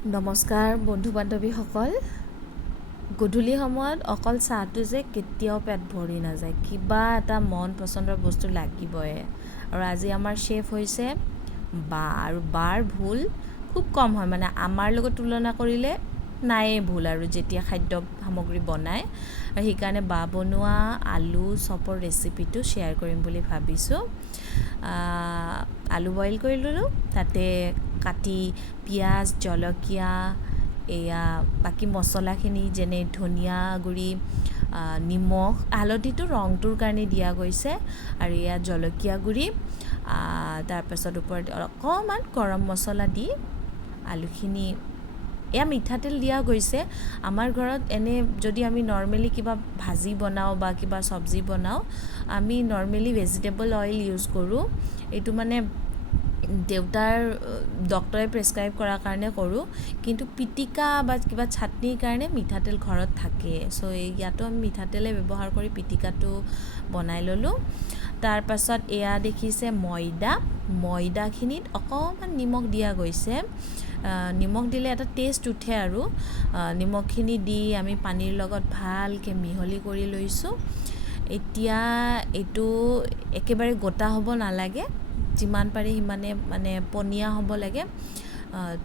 নমস্কাৰ বন্ধু বান্ধৱীসকল। গধূলি সময়ত অকল চাহটো যে কেতিয়াও পেট ভৰি নাযায়, কিবা এটা মন পচন্দৰ বস্তু লাগিবই। আৰু আজি আমাৰ শেফ হৈছে বা, আৰু বাৰ ভুল খুব কম হয়, মানে আমাৰ লগত তুলনা কৰিলে নায়েই ভুল আৰু যেতিয়া খাদ্য সামগ্ৰী বনায়। আৰু সেইকাৰণে বা বনোৱা আলু চপৰ ৰেচিপিটো শ্বেয়াৰ কৰিম বুলি ভাবিছোঁ। আলু বইল কৰি ল'লোঁ, তাতে কাটি পিঁয়াজ, জলকীয়া, এয়া বাকী মছলাখিনি যেনে ধনিয়া গুড়ি, নিমখ, হালধিটো ৰংটোৰ কাৰণে দিয়া গৈছে, আৰু এয়া জলকীয়া গুড়ি, তাৰপাছত ওপৰত অকণমান গৰম মছলা দি আলুখিনি, এয়া মিঠাতেল দিয়া গৈছে। আমাৰ ঘৰত এনে যদি আমি নৰ্মেলি কিবা ভাজি বনাওঁ বা কিবা চব্জি বনাওঁ, আমি নৰ্মেলি ভেজিটেবল অইল ইউজ কৰোঁ। এইটো মানে দেউতাৰ ডক্টৰে প্ৰেছক্ৰাইব কৰাৰ কাৰণে কৰোঁ, কিন্তু পিটিকা বা কিবা চাটনিৰ কাৰণে মিঠাতেল ঘৰত থাকে। চ' ইয়াতো আমি মিঠাতেলে ব্যৱহাৰ কৰি পিটিকাটো বনাই ল'লোঁ। তাৰপাছত এয়া দেখিছে ময়দাখিনিত অকণমান নিমখ দিয়া গৈছে। নিমখ দিলে এটা টেষ্ট উঠে, আৰু নিমখখিনি দি আমি পানীৰ লগত ভালকৈ মিহলি কৰি লৈছোঁ। এতিয়া এইটো একেবাৰে গোটা হ'ব নালাগে, যিমান পাৰে সিমানে মানে পনীয়া হ'ব লাগে।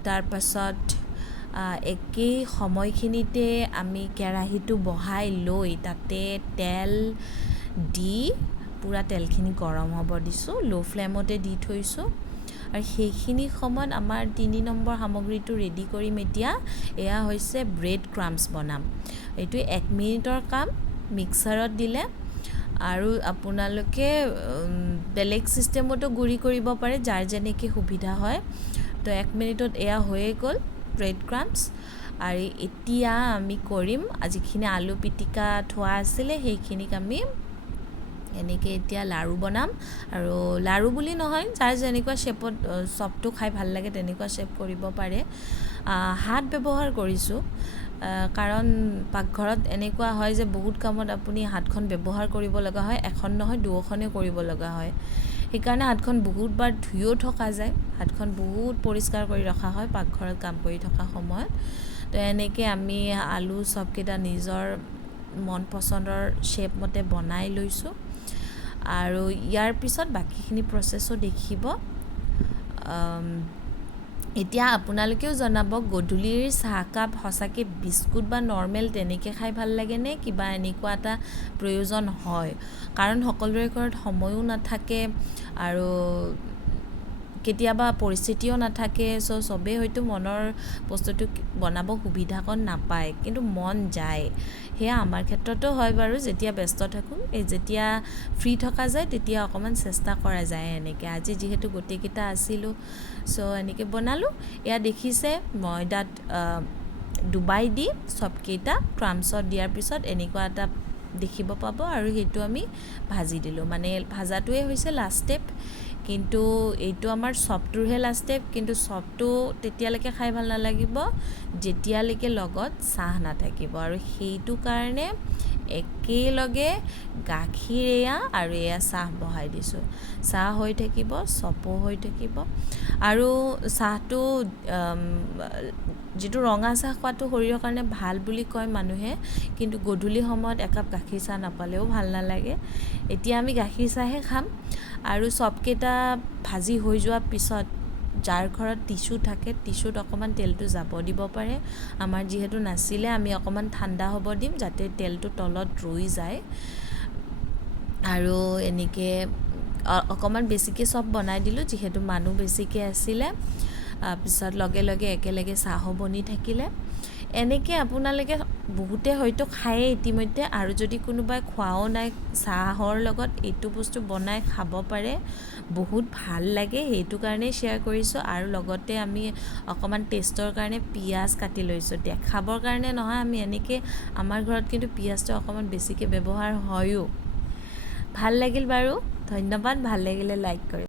তাৰপাছত একেই সময়খিনিতে আমি কেৰাহীটো বহাই লৈ তাতে তেল দি পূৰা তেলখিনি গৰম হ'ব দিছোঁ, ল' ফ্লেমতে দি থৈছোঁ। আৰু সেইখিনি সময়ত আমাৰ 3 নম্বৰ সামগ্ৰীটো ৰেডি কৰিম। এতিয়া এয়া হৈছে ব্ৰেড ক্ৰাম্পছ বনাম। এইটো 1 মিনিটৰ কাম। মিক্সাৰত দিলে, আৰু আপোনালোকে বেলেগ ছিষ্টেমতো গুড়ি কৰিব পাৰে, যাৰ যেনেকৈ সুবিধা হয়। তো 1 মিনিটত এয়া হৈয়ে গ'ল ব্ৰেড ক্ৰাম্পছ। আৰু এতিয়া আমি কৰিম, যিখিনি আলু পিটিকা থোৱা আছিলে সেইখিনিক আমি এনেকৈ এতিয়া লাড়ু বনাম। আৰু লাড়ু বুলি নহয়, যাৰ যেনেকুৱা শ্বেপত চপটো খাই ভাল লাগে তেনেকুৱা শ্বেপ কৰিব পাৰে। হাত ব্যৱহাৰ কৰিছোঁ, কাৰণ পাকঘৰত এনেকুৱা হয় যে বহুত কামত আপুনি হাতখন ব্যৱহাৰ কৰিব লগা হয়, এখন নহয় দুখনে কৰিব লগা হয়। সেইকাৰণে হাতখন বহুতবাৰ ধুইও থকা যায়, হাতখন বহুত পৰিষ্কাৰ কৰি ৰখা হয় পাকঘৰত কাম কৰি থকা সময়ত। তো এনেকৈ আমি আলু চপকেইটা নিজৰ মন পচন্দৰ শ্বেপ মতে বনাই লৈছোঁ। আৰু ইয়াৰ পিছত বাকীখিনি প্ৰচেছো দেখিব। এতিয়া আপোনালোকেও জনাব, গধূলিৰ চাহকাপ সঁচাকৈ বিস্কুট বা নৰ্মেল তেনেকৈ খাই ভাল লাগেনে, কিবা এনেকুৱা এটা প্ৰয়োজন হয়? কাৰণ সকলোৰে ঘৰত সময়ো নাথাকে, আৰু কেতিয়াবা পৰিস্থিতিও নাথাকে। চ' চবেই হয়তো মনৰ বস্তুটো বনাব সুবিধাকণ নাপায়, কিন্তু মন যায়। সেয়া আমাৰ ক্ষেত্ৰতো হয় বাৰু। যেতিয়া ব্যস্ত থাকোঁ, যেতিয়া ফ্ৰী থকা যায় তেতিয়া অকণমান চেষ্টা কৰা যায় এনেকৈ। আজি যিহেতু গোটেইকেইটা আছিলোঁ, চ' এনেকৈ বনালোঁ। এয়া দেখিছে, ময়দাত ডুবাই দি চপকেইটা ক্ৰাম্পছত দিয়াৰ পিছত এনেকুৱা এটা দেখিব পাব, আৰু সেইটো আমি ভাজি দিলোঁ। মানে ভাজাটোৱে হৈছে লাষ্ট ষ্টেপ, কিন্তু এইটো আমাৰ চপটোৰহে লাষ্ট ষ্টেপ। কিন্তু চপটো তেতিয়ালৈকে খাই ভাল নালাগিব যেতিয়ালৈকে লগত চাহ নাথাকিব, আৰু সেইটো কাৰণে একেলগে গাখীৰ এয়া আৰু এয়া চাহ বহাই দিছোঁ। চাহ হৈ থাকিব, চপো হৈ থাকিব। আৰু চাহটো যিটো ৰঙা চাহ খোৱাটো শৰীৰৰ কাৰণে ভাল বুলি কয় মানুহে, কিন্তু গধূলি সময়ত একাপ গাখীৰ চাহ নাপালেও ভাল নালাগে। এতিয়া আমি গাখীৰ চাহে খাম। আৰু চপকেইটা ভাজি হৈ যোৱাৰ পিছত যাৰ ঘৰত টিচু থাকে, টিচুত অকণমান তেলটো যাব দিব পাৰে। আমাৰ যিহেতু নাছিলে, আমি অকণমান ঠাণ্ডা হ'ব দিম যাতে তেলটো তলত ৰৈ যায়। আৰু এনেকৈ অকণমান বেছিকৈ চপ বনাই দিলোঁ, যিহেতু মানুহ বেছিকৈ আছিলে। তাৰপিছত লগে লগে একেলগে চাহো বনি থাকিলে। এনেকৈ আপোনালোকে বহুতে হয়তো খায়েই ইতিমধ্যে, আৰু যদি কোনোবাই খোৱাও নাই, চাহৰ লগত এইটো বস্তু বনাই খাব পাৰে, বহুত ভাল লাগে। সেইটো কাৰণেই শ্বেয়াৰ কৰিছোঁ। আৰু লগতে আমি অকণমান টেষ্টৰ কাৰণে পিঁয়াজ কাটি লৈছোঁ, দেখাবৰ কাৰণে নহয়, আমি এনেকৈ আমাৰ ঘৰত কিন্তু পিঁয়াজটো অকণমান বেছিকৈ ব্যৱহাৰ হয়ো। ভাল লাগিল বাৰু, ধন্যবাদ। ভাল লাগিলে লাইক কৰিব।